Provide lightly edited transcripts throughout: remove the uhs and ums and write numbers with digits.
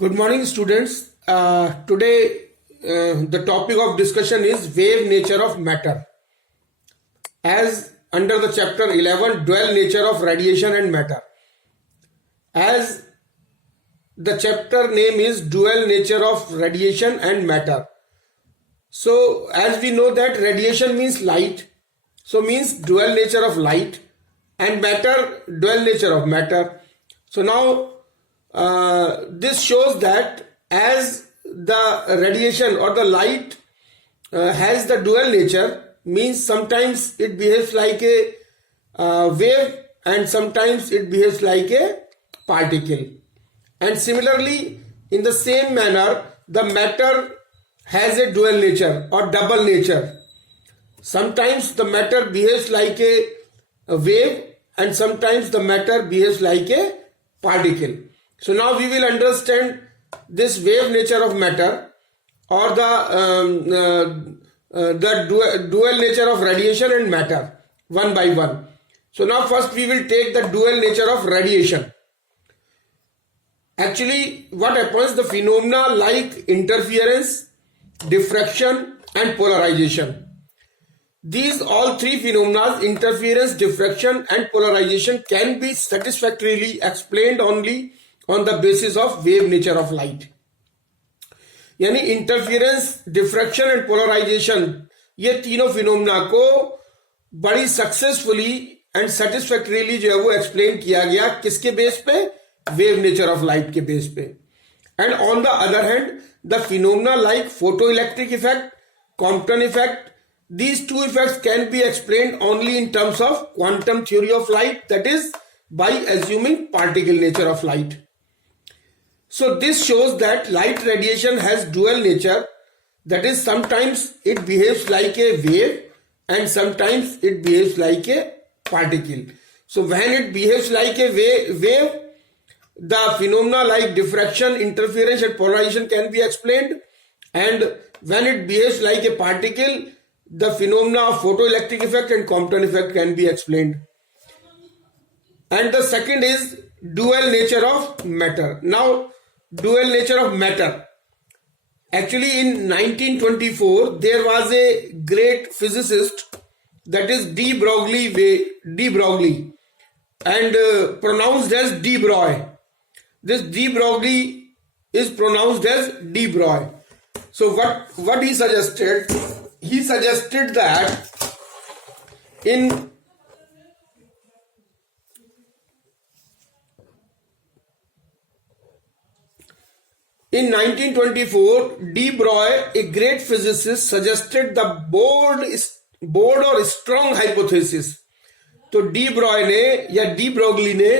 Good morning, students. Today, the topic of discussion is wave nature of matter. As under the chapter 11, dual nature of radiation and matter. As the chapter name is dual nature of radiation and matter. So, as we know that radiation means light, so means dual nature of light, and matter, dual nature of matter. So now this shows that as the radiation or the light has the dual nature, means sometimes it behaves like a wave and sometimes it behaves like a particle. And similarly, in the same manner, the matter has a dual nature or double nature. Sometimes the matter behaves like a wave and sometimes the matter behaves like a particle. So now we will understand this wave nature of matter or the dual nature of radiation and matter one by one. So now first we will take the dual nature of radiation. Actually, what happens, the phenomena like interference, diffraction and polarization. These all three phenomena, interference, diffraction and polarization, can be satisfactorily explained only on the basis of wave nature of light. यानी interference, diffraction and polarisation, ये तीनों फिनोमेना को बड़ी successfully and सेटिस्फैक्टरीली जो है वो एक्सप्लेन किया गया किसके बेस पे, वेव नेचर ऑफ लाइट के बेस पे. And on the other hand the phenomena like photo electric effect, Compton effect, these two effects can be explained only in terms of quantum theory of light, that is by assuming particle nature of light. So this shows that light radiation has dual nature, that is sometimes it behaves like a wave and sometimes it behaves like a particle. So when it behaves like a wave, the phenomena like diffraction, interference and polarization can be explained, and when it behaves like a particle, the phenomena of photoelectric effect and Compton effect can be explained. And the second is dual nature of matter. Now, dual nature of matter. Actually, in 1924, there was a great physicist, that is de Broglie, and pronounced as de Broglie. This de Broglie is pronounced as de Broglie. So what he suggested? He suggested that in 1924, de Broglie, a great physicist, suggested the bold or strong hypothesis. तो de Broglie ने या de Broglie ने,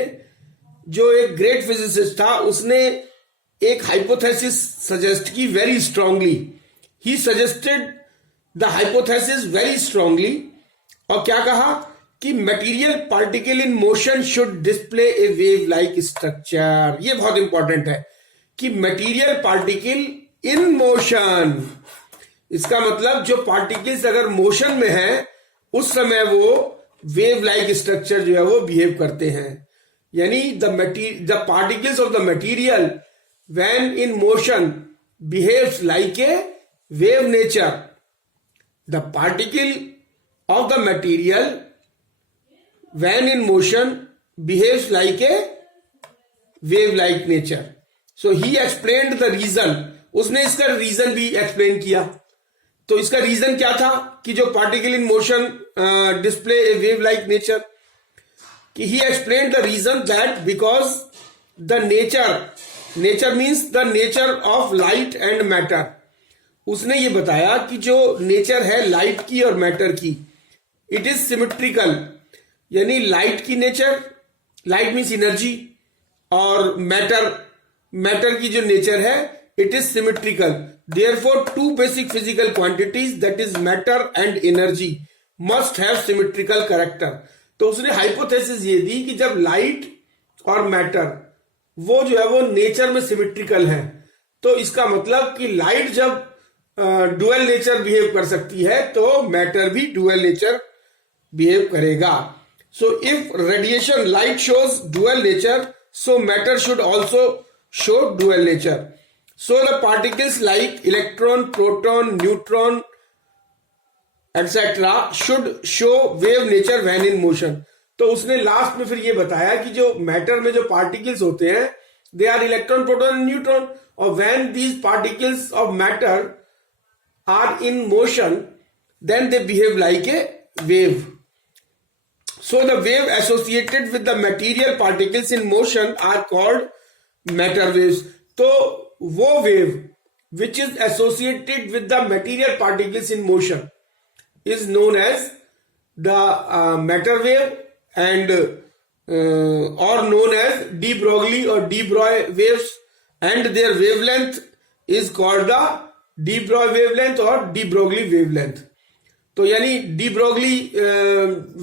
जो एक great physicist था, उसने एक hypothesis suggest की very strongly. He suggested the hypothesis very strongly, और क्या कहा कि material particle in motion should display a wave like structure. ये बहुत इंपॉर्टेंट है कि मटेरियल पार्टिकल इन मोशन, इसका मतलब जो पार्टिकल्स अगर मोशन में है उस समय वो वेव लाइक स्ट्रक्चर जो है वो बिहेव करते हैं. यानी the particles of the material when in motion behaves like a wave nature. The particle of the material when in motion behaves like a wave-like nature. So he explained the reason. उसने इसका रीजन भी एक्सप्लेन किया. तो इसका रीजन क्या था कि जो particle in motion display a wave like nature, कि he explain the reason that because the nature means the nature of light and matter. उसने ये बताया कि जो नेचर है लाइट की और मैटर की, इट इज सिमेट्रिकल. यानी लाइट की नेचर, लाइट मीन्स एनर्जी, और मैटर की जो नेचर है it is symmetrical. Therefore two basic physical quantities, that is matter and energy, must have symmetrical character. तो उसने हाइपोथेसिस ये दी कि जब लाइट और मैटर वो जो है वो नेचर में सिमेट्रिकल है, तो इसका मतलब कि लाइट जब डुअल नेचर बिहेव कर सकती है तो मैटर भी डुअल नेचर बिहेव करेगा. So if radiation light shows dual nature, so matter should also show dual nature. So the particles like electron, proton, neutron, etc. should show wave nature when in motion. तो उसने लास्ट में फिर ये बताया कि जो मैटर में जो पार्टिकल्स होते हैं they are electron, proton, neutron, और when these particles of matter are in motion then they behave like a wave. So the wave associated with the material particles in motion are called matter waves. तो वो wave which is associated with the material particles in motion is known as the matter wave and or known as de Broglie or de Broglie waves, and their wavelength is called the de Broglie wavelength or de Broglie wavelength. तो यानी D Broglie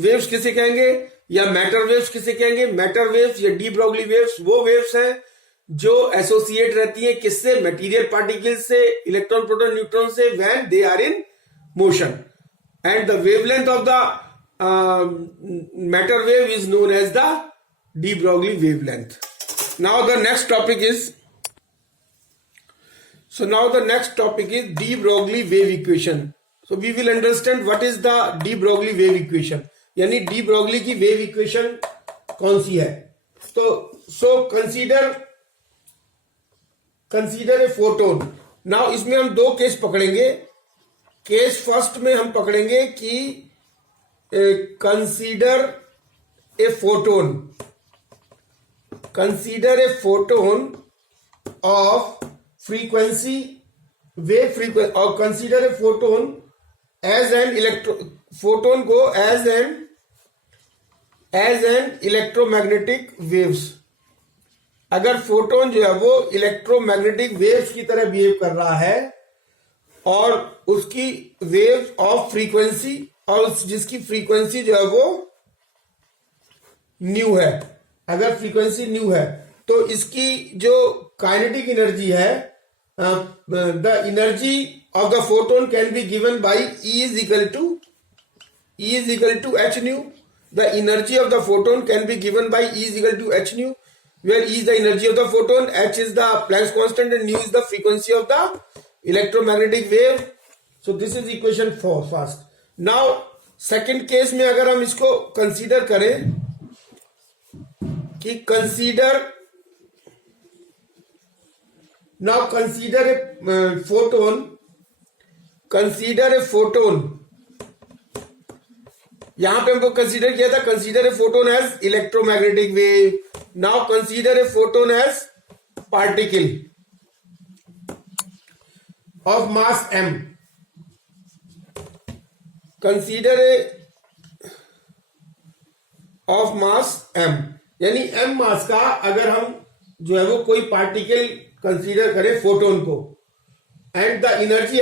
waves किसे कहेंगे या matter waves किसे कहेंगे? Matter waves या de Broglie waves वो waves हैं जो एसोसिएट रहती है किससे? मटेरियल पार्टिकल्स से, इलेक्ट्रॉन, प्रोटॉन, न्यूट्रॉन से, when they are in motion. And the wavelength of the matter wave is known as the de Broglie wavelength. Now the next topic is de Broglie wave equation. So we will understand what is the de Broglie wave equation. यानी de Broglie की wave equation कौन सी है? तो consider a photon. Now इसमें हम दो केस पकड़ेंगे. Case first में हम पकड़ेंगे कि consider a photon of frequency, wave frequency, or consider a photon as an photon को as an electromagnetic waves. अगर फोटोन जो है वो इलेक्ट्रोमैग्नेटिक वेव्स की तरह बिहेव कर रहा है और उसकी वेव्स ऑफ फ्रीक्वेंसी और जिसकी फ्रीक्वेंसी जो है वो न्यू है, अगर फ्रीक्वेंसी न्यू है तो इसकी जो काइनेटिक एनर्जी है, the energy of the photon can be given by E is equal to h nu. The energy of the photon can be given by E is equal to h nu, where E is the energy of the photon, h is the Planck's constant, and nu is the frequency of the electromagnetic wave. So this is equation 4 first. Now second case में अगर हम इसको consider करें कि consider a photon. यहां पे हमको consider किया था, consider a photon as electromagnetic wave. Now consider a photon as particle of mass m. Consider a of mass m, यानी m मास का अगर हम जो है वो कोई पार्टिकल कंसीडर करें फोटोन को, and the energy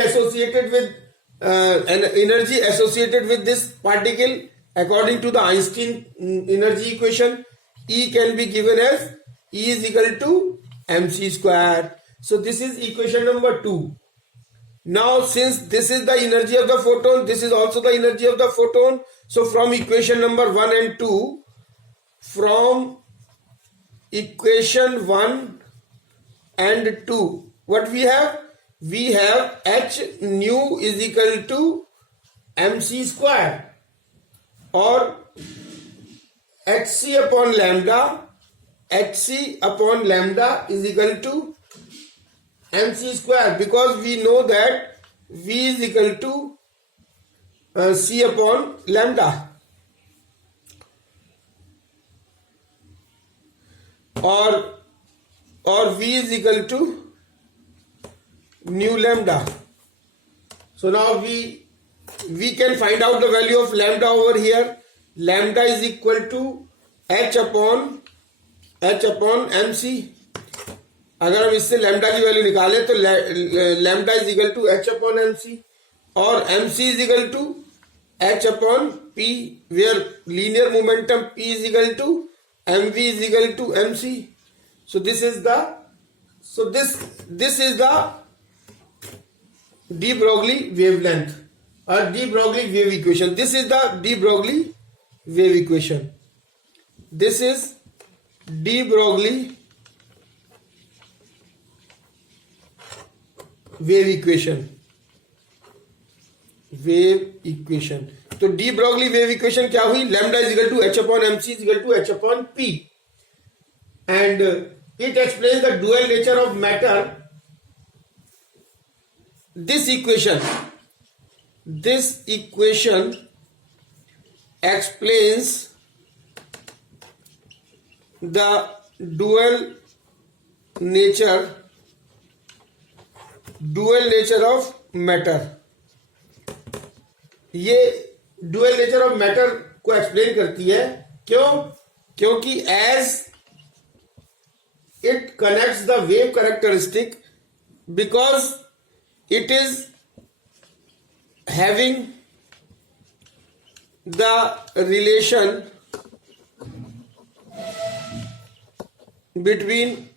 associated with this particle according to the Einstein energy equation, E can be given as E is equal to mc square. So this is equation number 2. Now since this is the energy of the photon, this is also the energy of the photon. So from equation number 1 and 2, from equation 1 and 2, what we have? We have h nu is equal to mc square, or hc upon lambda is equal to mc square, because we know that v is equal to c upon lambda, or v is equal to nu lambda. So now we can find out the value of lambda over here. Lambda is equal to h upon mc. अगर हम इससे लैम्डा की value निकालें तो lambda is equal to h upon mc, और mc is equal to h upon p, where linear momentum p is equal to mv is equal to mc. So this is the de Broglie wavelength or de Broglie wave equation. This is the de Broglie wave equation. This is de Broglie wave equation, wave equation. तो de Broglie wave equation क्या हुई? Lambda is equal to h upon m c is equal to h upon p, and it explains the dual nature of matter. This equation explains the dual nature of matter। ये dual nature of matter को एक्सप्लेन करती है। क्यों? क्योंकि as it connects the wave characteristic, because it is having the relation between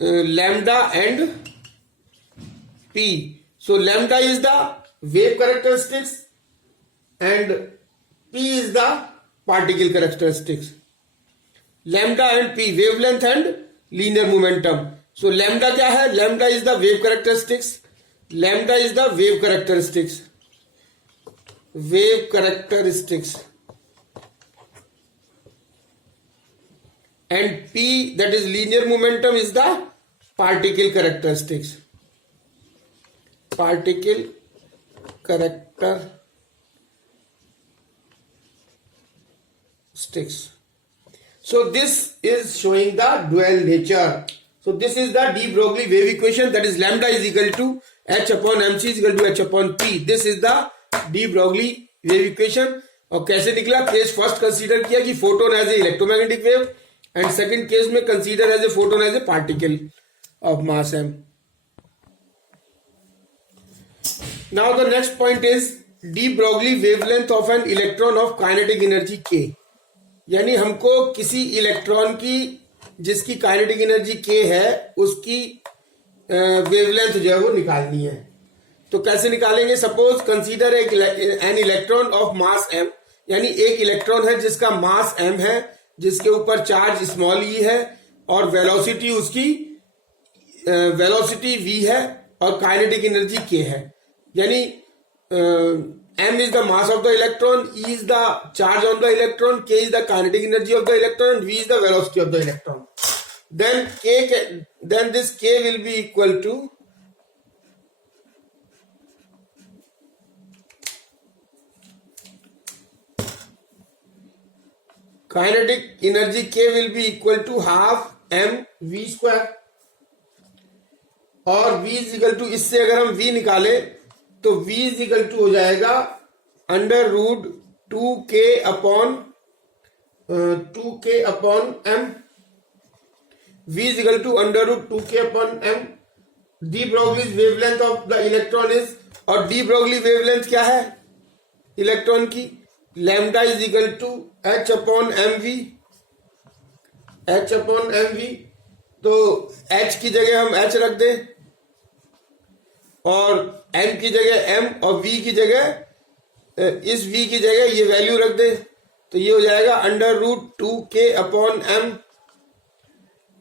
lambda and p. So lambda is the wave characteristics and p is the particle characteristics. Lambda and p, wavelength and linear momentum. So lambda क्या है? Lambda is the wave characteristics. Lambda is the wave characteristics. Wave characteristics, and p, that is linear momentum, is the particle characteristics. Particle characteristics. So this is showing the dual nature. So this is the de Broglie wave equation, that is lambda is equal to h upon mc is equal to h upon p. This is the de Broglie wave equation. और कैसे निकला? Case first consider किया कि photon as a electromagnetic wave, and second case में consider as a photon as a particle of mass m। Now the next point is de Broglie wavelength of an electron of kinetic energy k। यानी हमको किसी इलेक्ट्रॉन की जिसकी kinetic energy k है उसकी वेवलेंथ जो है वो निकालनी है। तो कैसे निकालेंगे? Suppose consider N electron of mass m, यानी एक इलेक्ट्रॉन है जिसका मास m है, जिसके ऊपर चार्ज स्मॉल e है और वेलोसिटी उसकी वेलोसिटी v है और काइनेटिक एनर्जी k है। यानी m is the mass of the electron, e is the charge on the electron, k is the kinetic energy of the electron, v is the velocity of the electron. then this k will be equal to kinetic energy k will be equal to half mv square, और v is equal to, इससे अगर हम v निकाले तो v is equal to हो जाएगा under root 2k upon m। v is equal to under root 2k upon m। De Broglie's wavelength of the electron is, और de Broglie wavelength क्या है इलेक्ट्रॉन की? Lambda is equal to h upon m v, h upon m v. तो h की जगह हम h रख दें और m की जगह m और v की जगह इस v की जगह ये वैल्यू रख दें, तो ये हो जाएगा under root 2k upon m,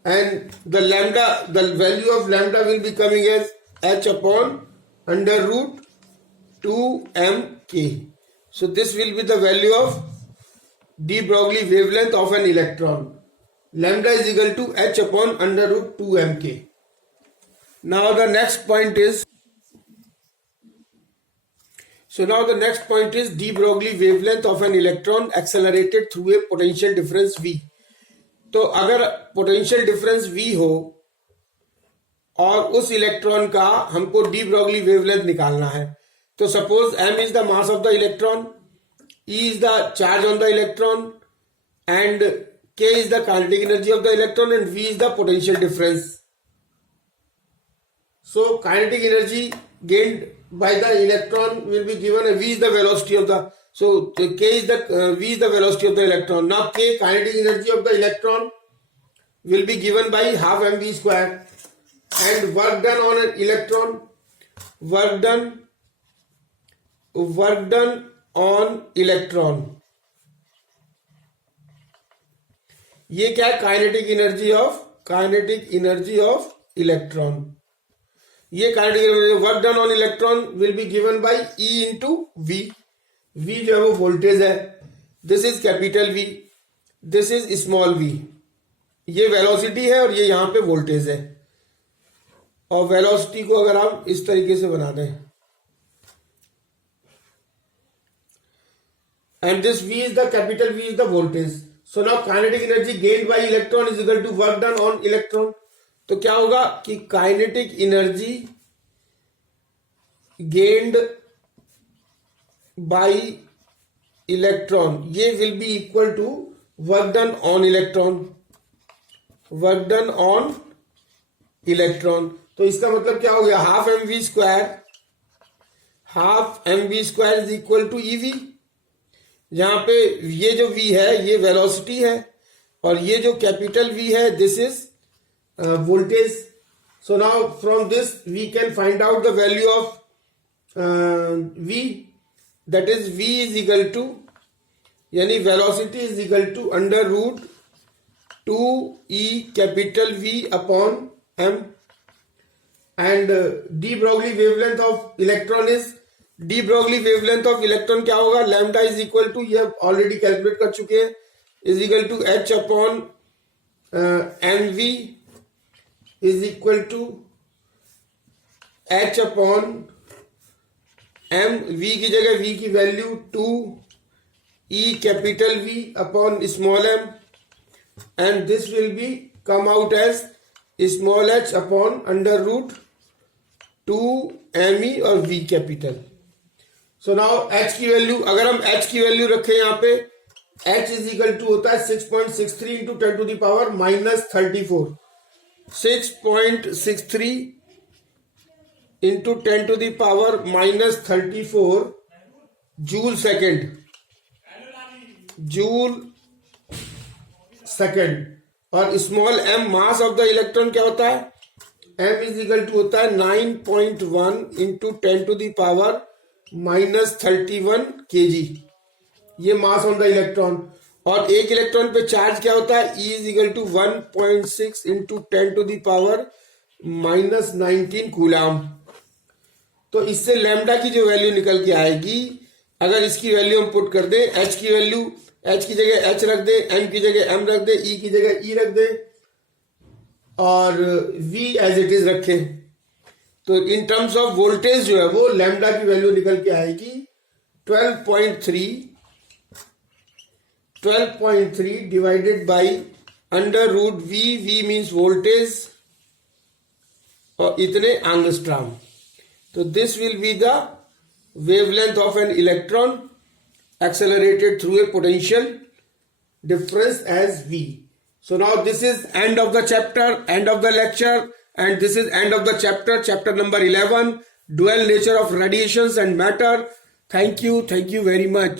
and the value of lambda will be coming as h upon under root 2mk। So this will be the value of de Broglie wavelength of an electron. Lambda is equal to h upon under root 2mk. Now the next point is de Broglie wavelength of an electron accelerated through a potential difference v. तो अगर potential difference v हो और उस इलेक्ट्रॉन का हमको de Broglie wavelength निकालना है, तो suppose m is the mass of the electron, e is the charge on the electron, and k is the kinetic energy of the electron, and v is the potential difference. So kinetic energy gained by the electron will be given, v is the velocity of the, so v is the velocity of the electron. Now k, kinetic energy of the electron, will be given by half mv square, and work done on an electron, work done on electron, ये क्या है? Kinetic energy of electron. ये kinetic work done on electron will be given by E into V. V जो है वो voltage है. This is capital V, this is small V. ये velocity है और ये यहां पे वोल्टेज है. और वेलोसिटी को अगर आप इस तरीके से बना दें, and this V is the capital V is the voltage. So now kinetic energy gained by electron is equal to work done on electron. तो क्या होगा कि kinetic energy gained by electron ये will be equal to work done on electron. work done on electron. तो इसका मतलब क्या हो गया, half m v square, half m v square is equal to e v. जहां पे ये जो v है ये वेलोसिटी है और ये जो कैपिटल v है this is voltage. So now from this we can find out the value of v, that is v is equal to, यानी velocity is equal to under root 2e capital V upon m. And de Broglie wavelength of electron is, de Broglie wavelength of electron क्या होगा, lambda is equal to, ये already calculate कर चुके हैं, is equal to h upon m we is equal to h upon m. v की जगह v की value 2e capital V upon small m, and this will be come out as small h upon under root 2me और v capital. So now h की value, अगर हम h की वैल्यू रखें यहाँ पे, h इज इक्वल टू होता है 6.63 into 10 to the power minus 34. 6.63 into 10 to the power minus 34 joule second, joule second. और small m mass of the electron क्या होता है, m इज इक्वल टू होता है 9.1 into 10 to the power minus 31 kg. ये मास on the electron. और एक इलेक्ट्रॉन पे चार्ज क्या होता है, E is equal to 1.6 into 10 to the power minus 19 coulomb. तो इससे लैम्डा की जो वैल्यू निकल के आएगी, अगर इसकी वैल्यू हम पुट कर दें, h की वैल्यू, h की जगह h रख दे, m की जगह m रख दे, E की जगह E रख दे और v एज इट इज रखें, तो इन टर्म्स ऑफ वोल्टेज जो है वो लैम्डा की वैल्यू निकल के आएगी 12.3 divided by under root v. v means voltage और इतने एंगस्ट्रॉम. तो this will be the wavelength of an electron accelerated through a potential difference as V. So now this is end of the chapter, end of the lecture, and this is end of the chapter, chapter number 11, dual nature of radiations and matter. Thank you very much.